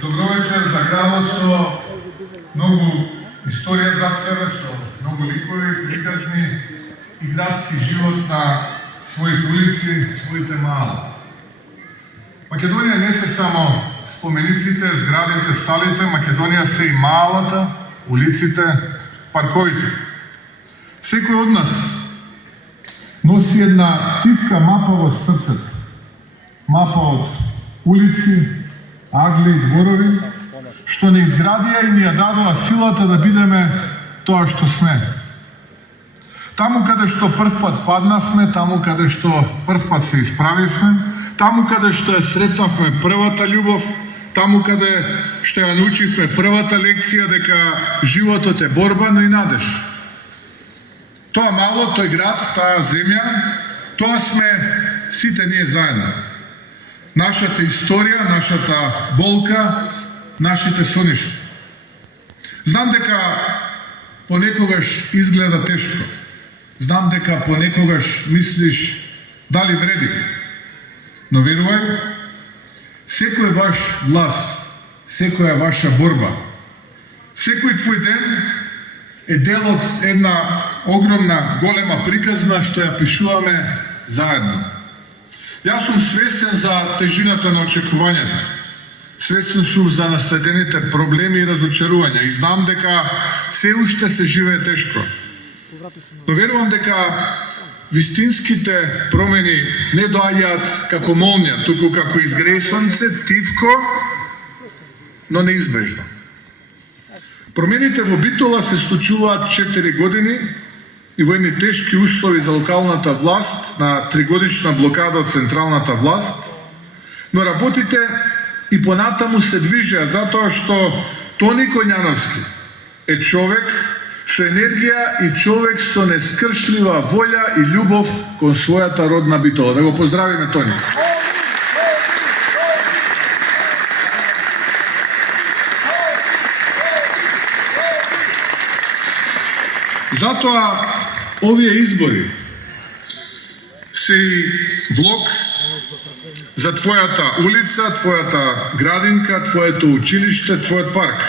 Добро вечер за градот со многу историја зад себе, со многу ликови, приказни и градски живот на своите улици, своите мали. Македонија не се само спомениците, зградите, салите, Македонија се и малата, улиците, парковите. Секој од нас носи една тивка мапа во срцето. Мапа од улици, агли и дворови, што не изградија и ни ја дадоа силата да бидеме тоа што сме. Таму каде што прв пат паднавме, таму каде што прв пат се исправивме, таму каде што ја сретнавме првата љубов, таму каде што ја научивме првата лекција дека животот е борба, но и надеж. Тоа мало, тој град, таа земја, тоа сме сите ние заедно. Нашата историја, нашата болка, нашите соништа. Знам дека понекогаш изгледа тешко. Знам дека понекогаш мислиш дали вреди. Но верувај, секој ваш глас, секоја ваша борба, секој твој ден е дел од една огромна, голема приказна што ја пишуваме заедно. Јас сум свесен за тежината на очекувањата. Свесен сум за наследените проблеми и разочарувања и знам дека се уште се живее тешко. Но верувам дека вистинските промени не доаѓаат како молња, туку како изгрее сонце, тивко, но неизбежно. Промените во Битола се случуваат 4 години и во едни тешки услови за локалната власт на 3-годишна блокада од централната власт, но работите и понатаму се движеа затоа што Тони Коњановски е човек со енергија и човек со нескршлива волја и љубов кон својата родна Битола. Да го поздравиме Тони. Затоа овие избори се и влог за твојата улица, твојата градинка, твоето училиште, твојот парк.